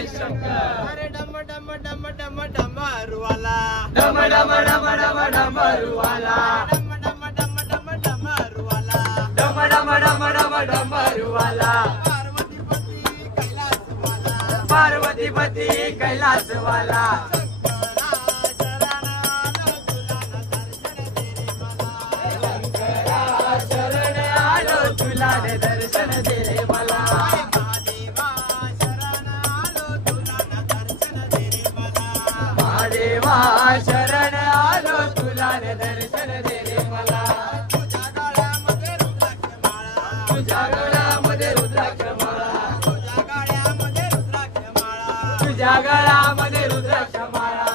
जय शंकर। अरे डम डम डम डम डमरुवाला, डम डम डम डम डमरुवाला, डम डम डम डम डमरुवाला, डम डम डम डम डमरुवाला, पार्वतीपती कैलासवाला, शंकरा शरण आलो तुला रे दर्शन दे रे मला। महादेवा शरण आलो तुला रे दर्शन दे रे मला, तुझ्या गळ्यामध्ये रुद्राक्ष माळा, तुझ्या गळ्यामध्ये रुद्राक्ष माळा,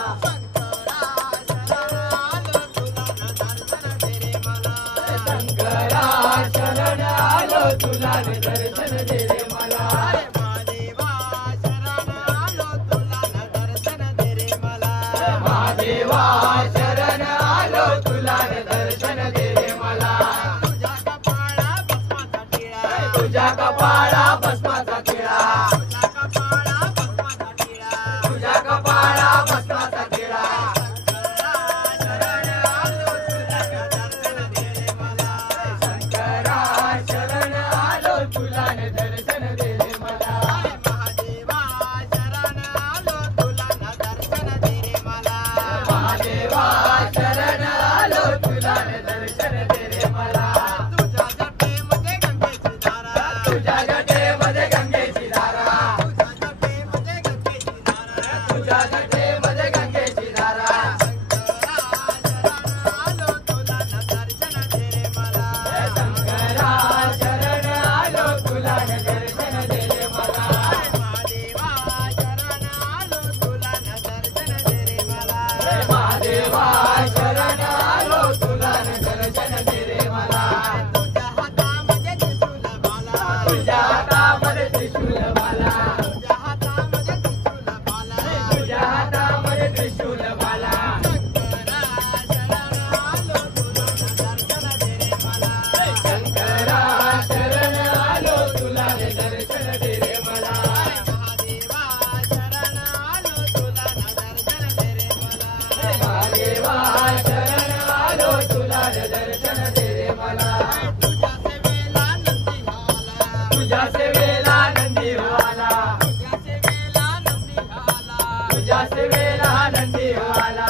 शंकरा शरण आलो तुला रे दर्शन दे रे मला। महादेवा शरण आलो तुला रे दर्शन दे रे मला, तुझ्या कपाळा भस्माचा टिळा, तुझ्या कपाळा भस्माचा टिळा, शंकरा शरण आलो तुला रे दर्शन दे रे मला। महादेवा शरण आलो तुला रे दर्शन दे रे मला, तुझ्या जटेमध्ये गंगेची धारा, तुझ्या जटेमध्ये गंगेची धारा, शंकरा शरण आलो तुला रे दर्शन दे रे मला। महादेवा शरण आलो तुला रे दर्शन दे रे मला, तुझ्या हातामध्ये त्रिशूल माला, तुझ्या हातामध्ये त्रिशूल माला, शंकरा शरण आलो तुला रे दर्शन दे रे मला। महादेवा शरण आलो तुला रे दर्शन दे रे मला, तुझ्या सेवेला नंदी आला, तुझ्या सेवेला नंदी आला,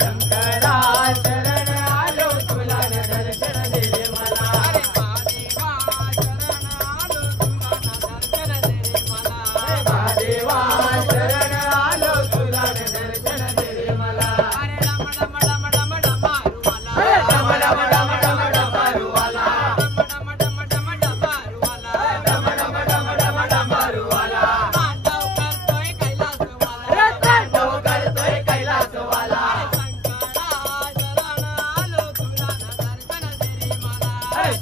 शंकरा शरण आलो तुला रे दर्शन दे रे मला। महादेवा शरण आलो तुला रे दर्शन दे रे मला, डम डम डम डमरुवाला, डम डम डम डम डमरुवाला, डम डम डम डमरुवाला, डम डम डम डम डमरुवाला, तांडव करतोय कैलासवाला, रे तांडव करतोय कैलासवाला,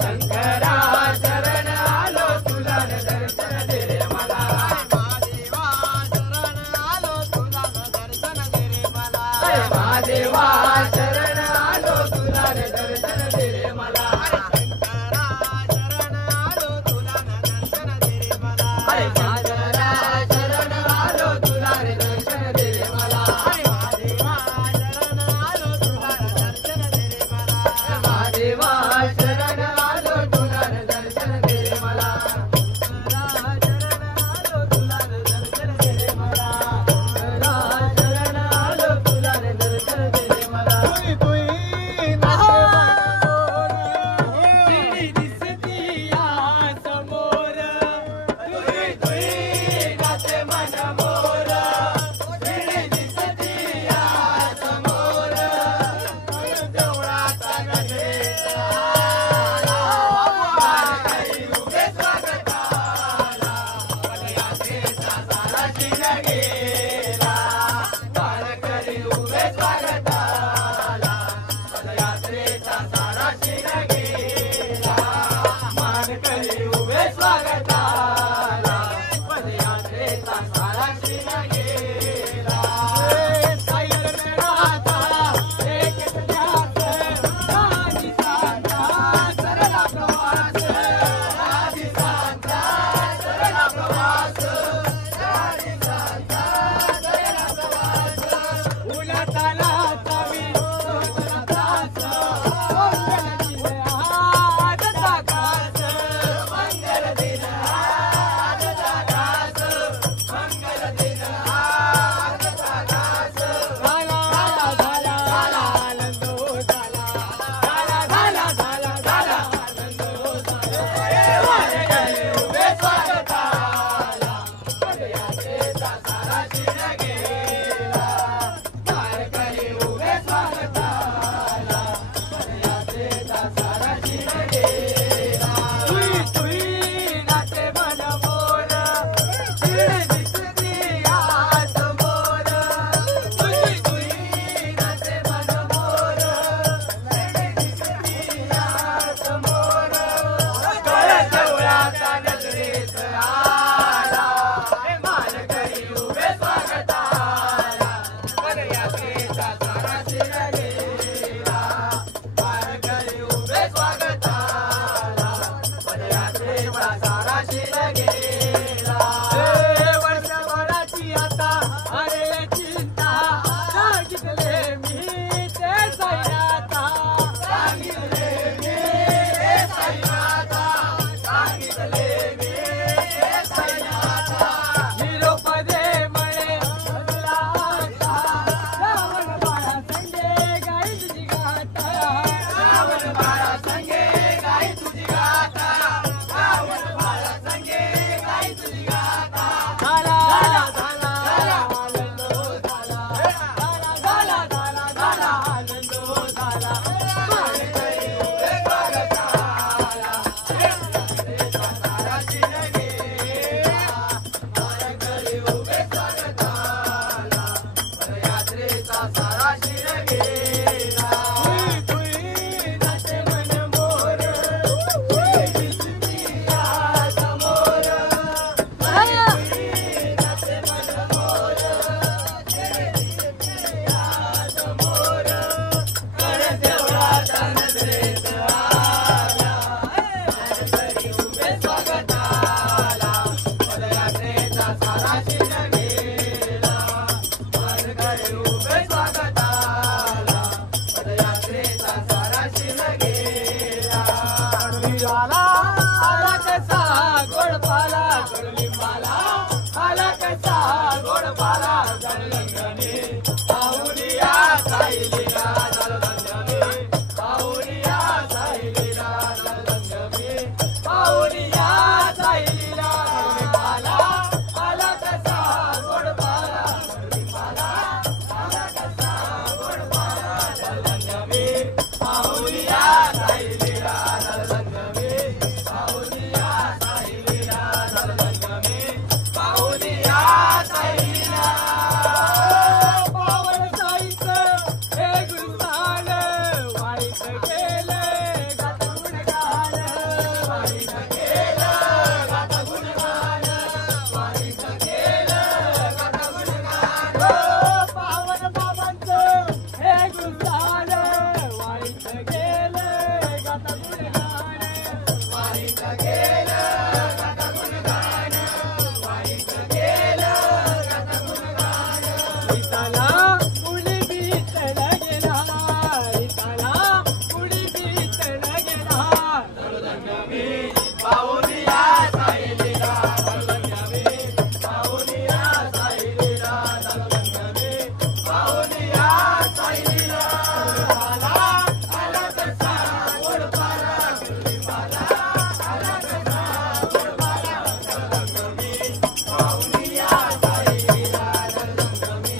शंकरा शरण आलो तुला रे दर्शन दे रे मला। महादेवा शरण आलो तुला रे दर्शन दे रे मला, शंकरा शरण आलो तुला रे दर्शन दे रे मला, महादेवा शरण आलो तुला रे दर्शन कडुलिंबाला आला कसा गोडपाला कडुलिंबाला आला कसा गोडपाला दलदंगणे पाहुनिया साईलीला दलदंगणे पाहुनिया साईलीला दलदंगणे पाहुनिया साईलीला कडुलिंबाला आला कसा गोडपाला कडुलिंबाला आला कसा गोडपाला दलदंगणे पाहुनिया साईलीला दलदंगणे पाहुनिया साईलीला दलदंगणे पाहुनिया साईलीला पावन साईचं हे गुणगान वाईट केलं गात गुणगान वाईट केलं गात गुणगान वाईट केलं गात गुणगान पावन बाबांचं हे गुणगान वाईट केलं गात गुणगान वाईट केलं गात गुणगान वाईट केलं गात गुणगान इताला मुली बीतला गेला इताला मुली बीतला गेला दलदंगणे पाहुनिया साईलीला दलदंगणे पाहुनिया साईलीला दलदंगणे पाहुनिया साईलीला आला आला कसा गोडपाला कडुलिंबाला आला कसा गोडपाला दलदंगणे पाहुनिया साईलीला दलदंगणे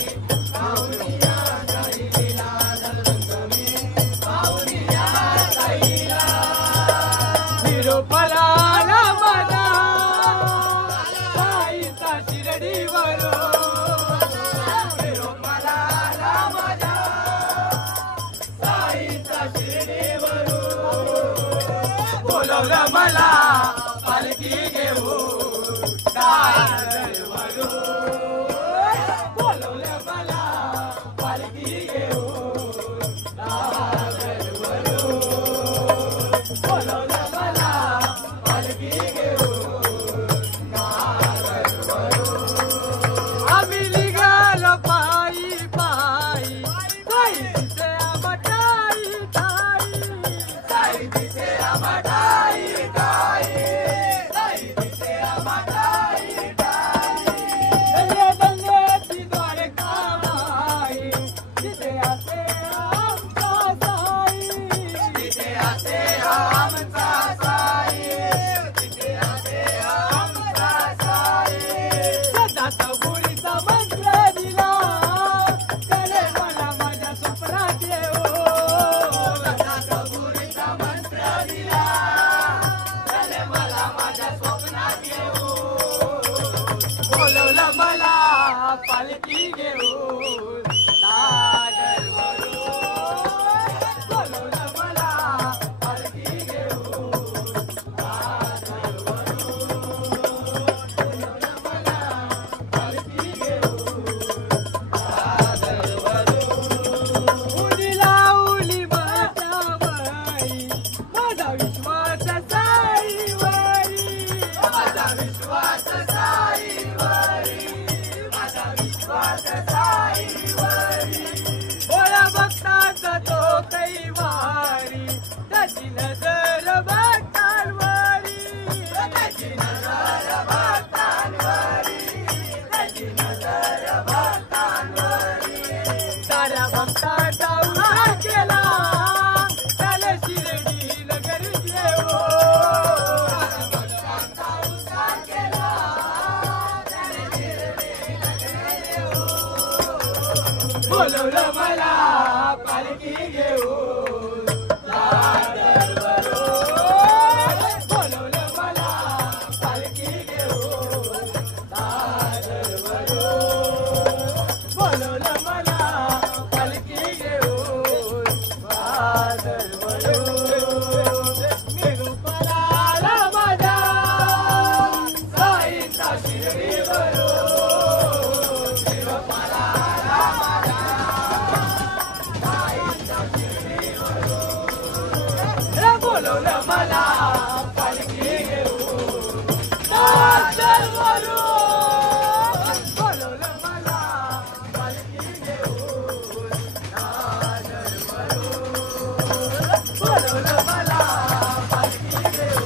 पाहुनिया साईलीला दलदंगणे पाहुनिया साईलीला निरोपाला माझा साईचा शिर्डीवर निरोपाला माझा साईचा शिर्डीवर बोलवलं मला पालखी घेऊन दादरवरून बोलवलं मला पालखी घेऊन दादरवरून बोलवलं मला पालखी घेऊन दादरवरून आम्ही निघालो पायी पायी साई दिसे आंबाटाई ताई साई दिसे आंबाटाई ताई साई दिसे आंबाटाई ताई दंगेची द्वारका माई तिथे असे आमचा साई तिथे असे आमचा साई तिथे असे आमचा साई सदाचा गुढीचा मंत्र दिला त्याने मला माझ्या स्वप्नात येऊ सदाचा गुढीचा मंत्र दिला त्याने मला माझ्या स्वप्नात येऊ बोलवलं मला पालखी घेऊन दादरवरून बोलवलं मला पालखी घेऊन दादरवरून बोलवलं मला पालखी घेऊन दादरवरून उडी लावली माझ्यावरी माझा विश्वास साईवरी माझा विश्वास साईवरी माझा विश्वास साईवरी भोळा भक्ताचा तो कैवारी त्याची नजर भक्तांवरी त्याची नजर भक्तांवरी त्याची नजर भक्तांवरी साऱ्या भक्ताचा उद्धार केला त्याने शिर्डी नगरी देवो भक्तांचा उद्धार केला त्याने शिर्डी नगरी देवो बोलवलं मला पालखी घेऊन दादरवरून बोलवलं मला पालखी घेऊन दादरवरून बोलवलं मला पालखी घेऊन दादरवरून निरोपाला माझ्या साईचा शिर्डीवरून निरोपाला माझ्या साईचा शिर्डीवरून बोलवलं मला पालखी घेऊन दादरवरून बोलवलं मला पालखी घेऊन दादरवरून बोलवलं मला पालखी घेऊन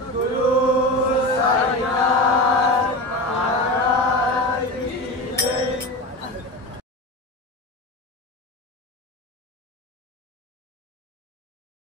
गुरु साईनाथ महाराज की जय.